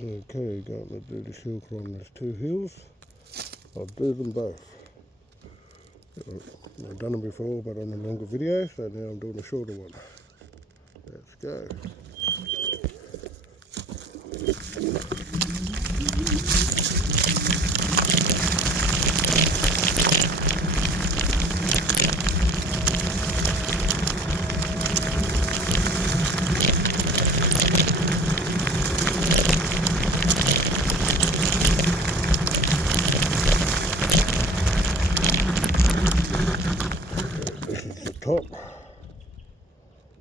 Okay, got to do the silk on those two hills. I'll do them both. I've done them before, but on a longer video, so now I'm doing a shorter one. Let's go. This is the top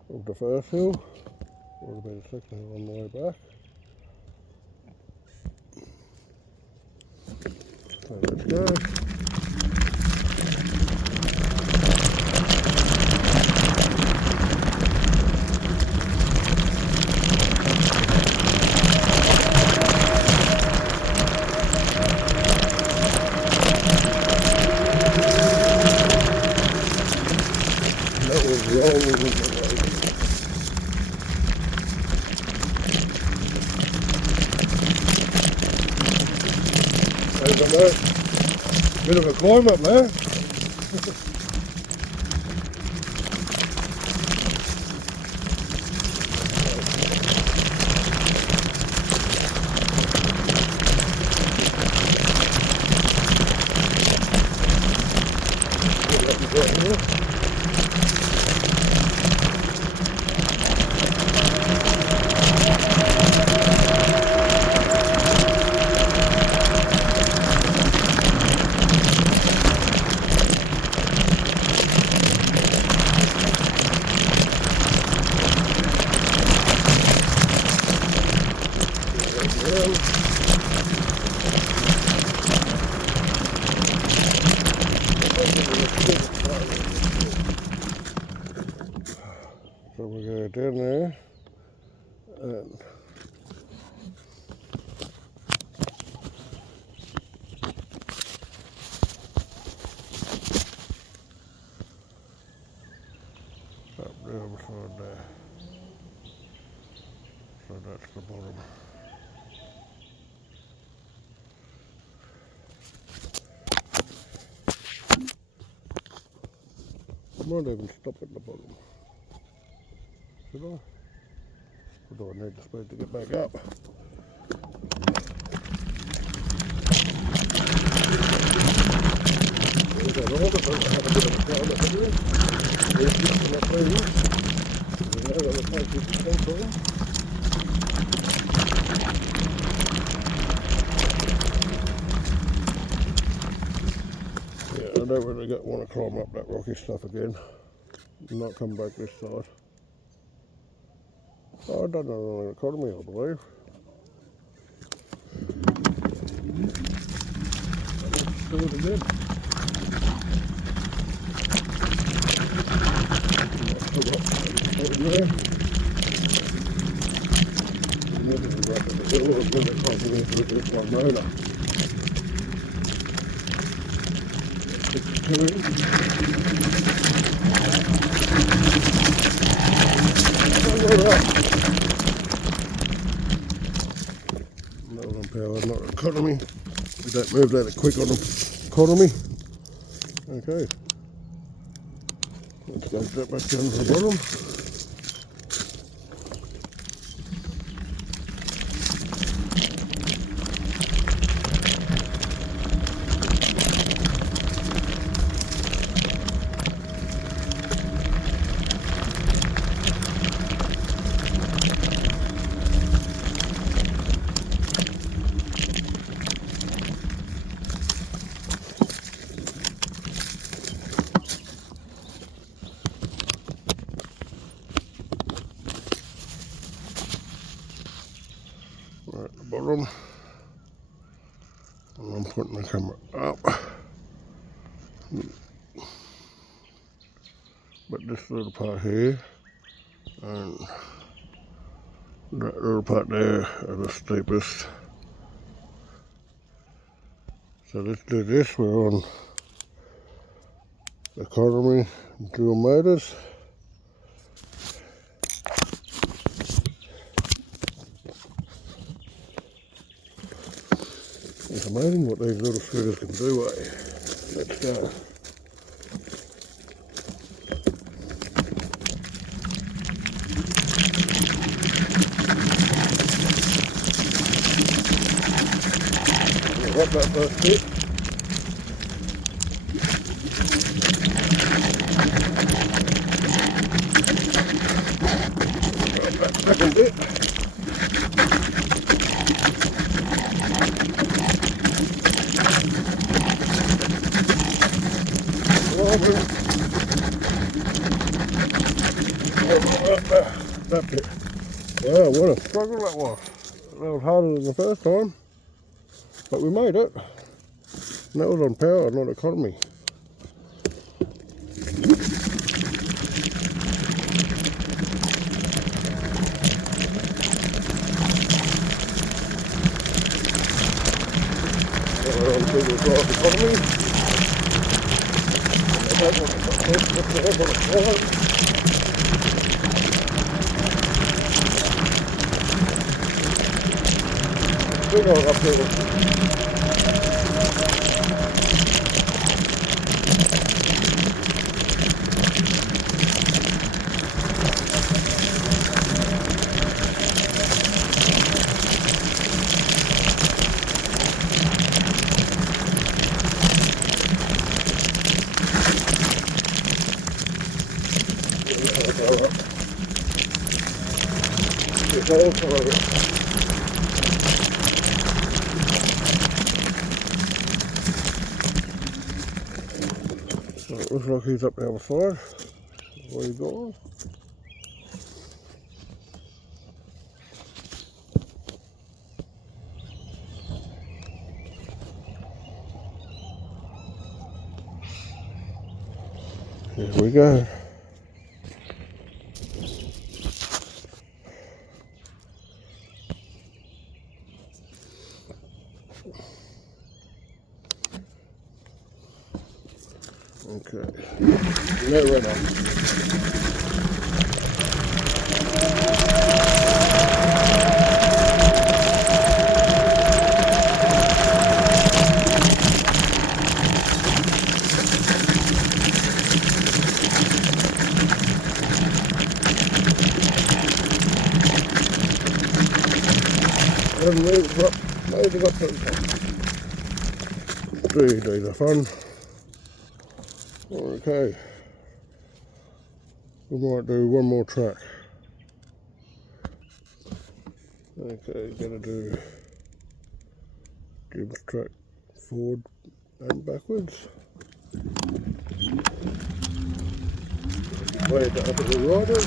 of the first hill. What about the second hill on the way back? So let's go. That was rolling with the way. There's a nice bit of a climb up there. So we go down there and up there beside there. So that's the bottom. I might even stop at the bottom. Should I? Or do I need the speed to get back up? There's that order, so I have a bit of a climb up here. There's just enough room. There's no other place you can come from. I don't really want to climb up that rocky stuff again. Not come back this side. Oh, I don't know the economy, I believe. Let's do it again. Not on power, not economy. We don't move that quick on economy. Okay. Let's go that back down to the bottom. Right at the bottom, and I'm putting the camera up. But this little part here and that little part there are the steepest. So let's do this. We're on economy dual motors. It's amazing what these little scooters can do, eh? Let's go. Wrap that first bit. Wrap that second bit. That bit. Wow, what a struggle that was. That was harder than the first time. But we made it. And that was on power, not economy. We're on single drive economy. We're going up there. It's all for it. So it looks like he's up the other side. Where you going? Here we go. Okay, let it run off. And move up, moving up to the top. 3 days of fun. Okay, we might do one more track. Okay, gonna do Jim's track forward and backwards. Way to up at the riders.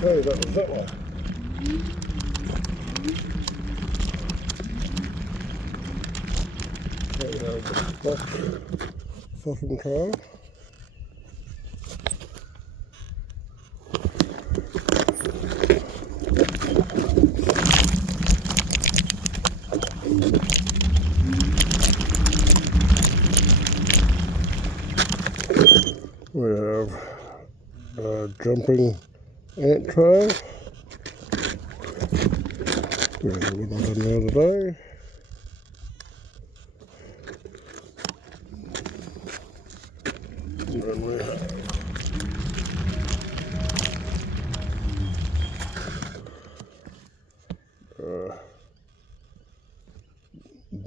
Okay, that was that one. There we go, the bottom trail. We have jumping ant trail. There's the one I done the other day. And then we have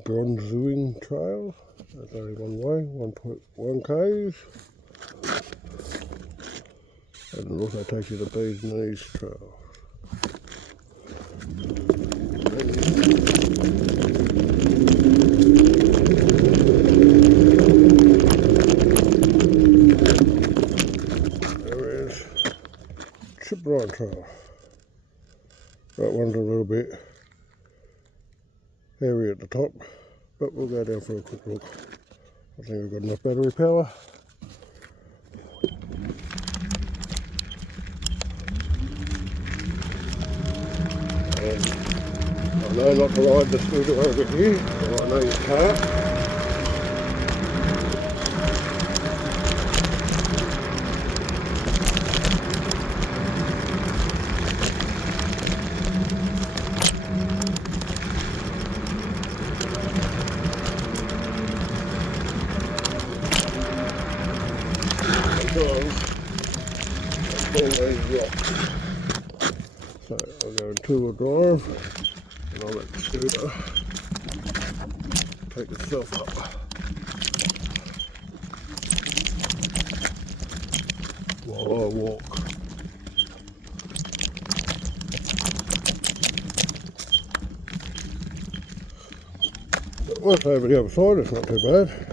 Bronzewing Trail. That's only one way, 1.1 k's. And it also takes you to Bees Knees Trail. There is Chipbrine Trail. That one's a little bit hairy at the top, but we'll go down for a quick look. I think we've got enough battery power. I know not to ride the scooter over here, so I know you can't. Because it's always rocks. So I'll go in two-wheel drive. And I'll let the scooter take itself up while I walk. But once over the other side, it's not too bad.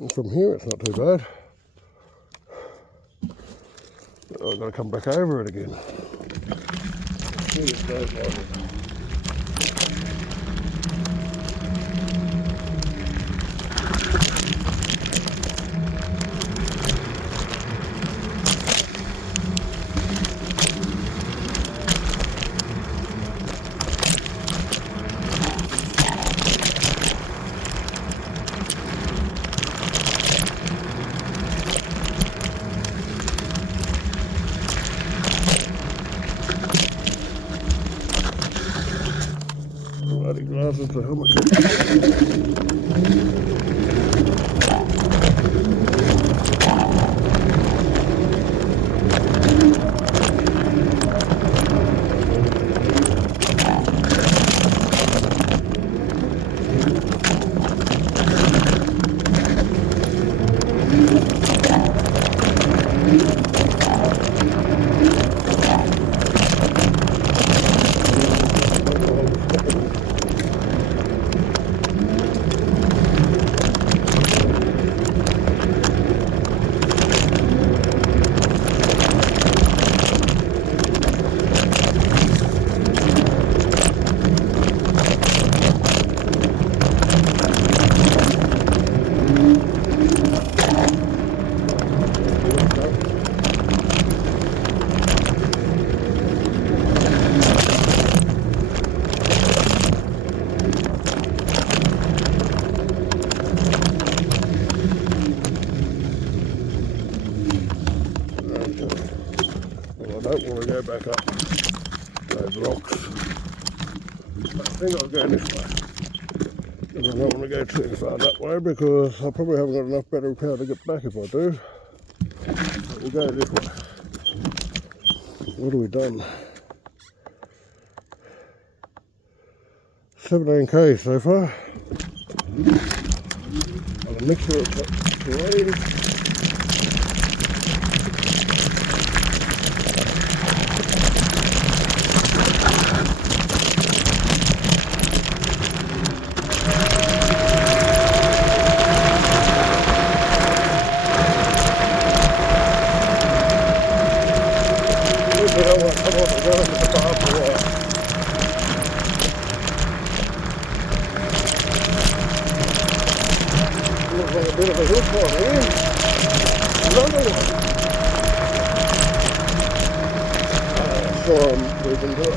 And from here it's not too bad. But I've got to come back over it again. See if it goes like it. Bloody glasses for helmet. Well, I don't want to go back up those rocks. I think I'll go this way. And I don't want to go too far that way because I probably haven't got enough battery power to get back if I do. But we'll go this way. What have we done? 17k so far. And a mixture of terrain. A bit of a hill climb here. Another one. So we can do it.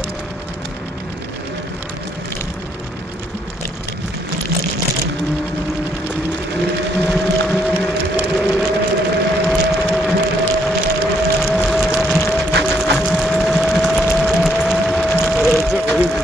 That's it, easy.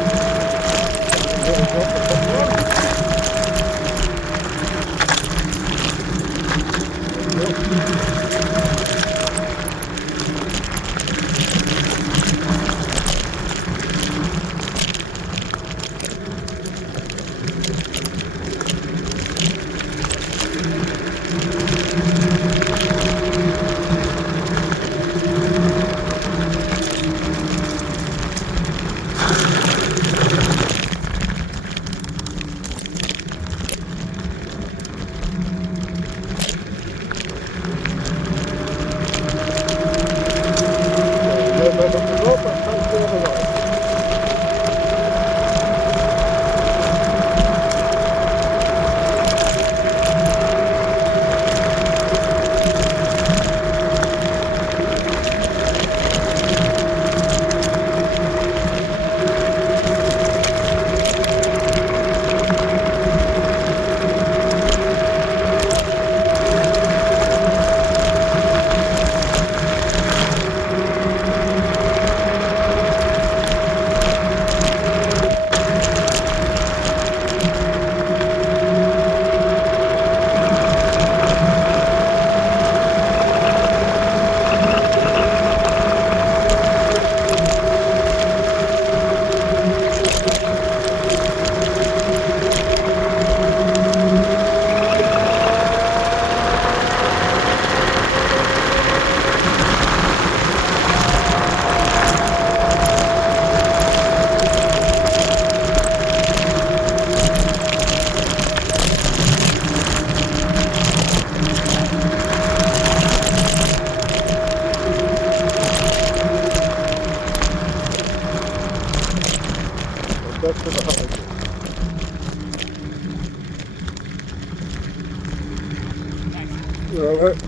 Back to the house. You all right?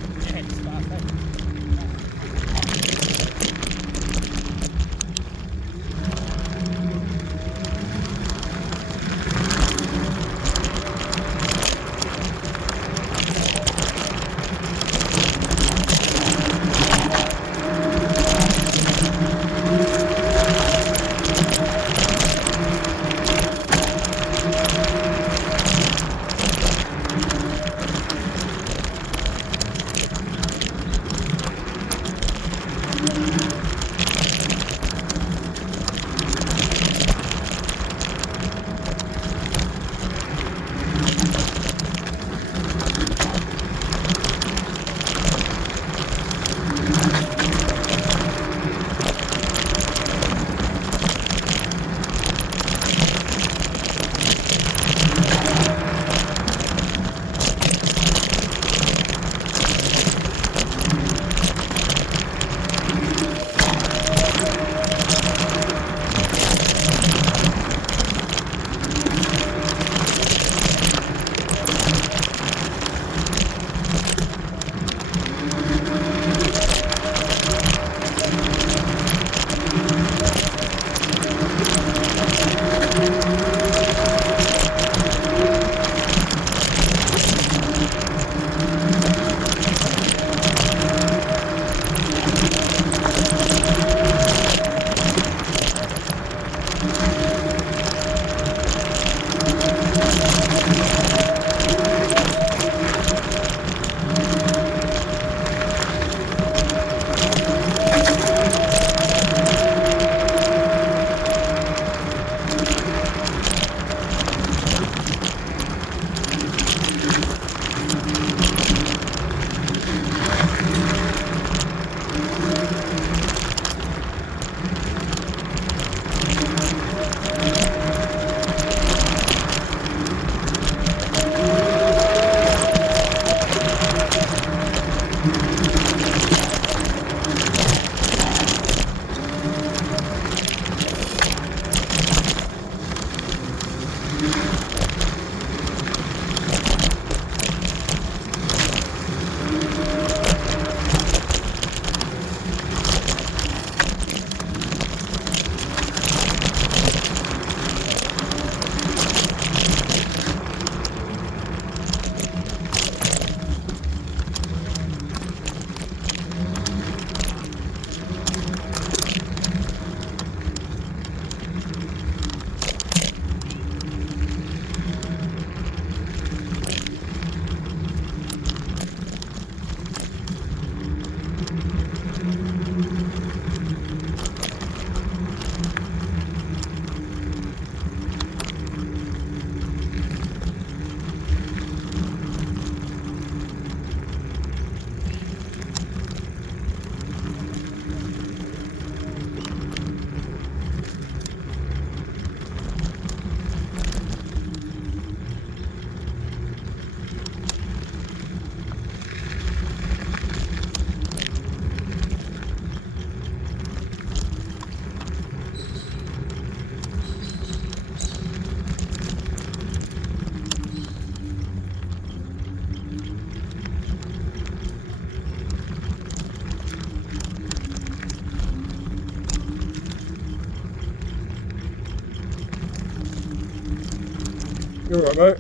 You're right, mate.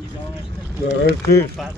He's all right. No, it's good. Back.